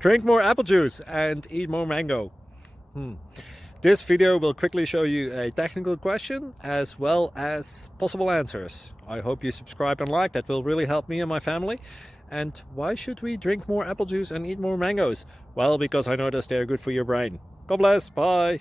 Drink more apple juice and eat more mango. This video will quickly show you a technical question as well as possible answers. I hope you subscribe and like, that will really help me and my family. And why should we drink more apple juice and eat more mangoes? Well, because I noticed they're good for your brain. God bless, bye!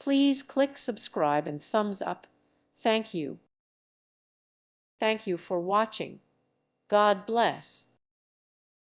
Please click subscribe and thumbs up. Thank you. Thank you for watching. God bless.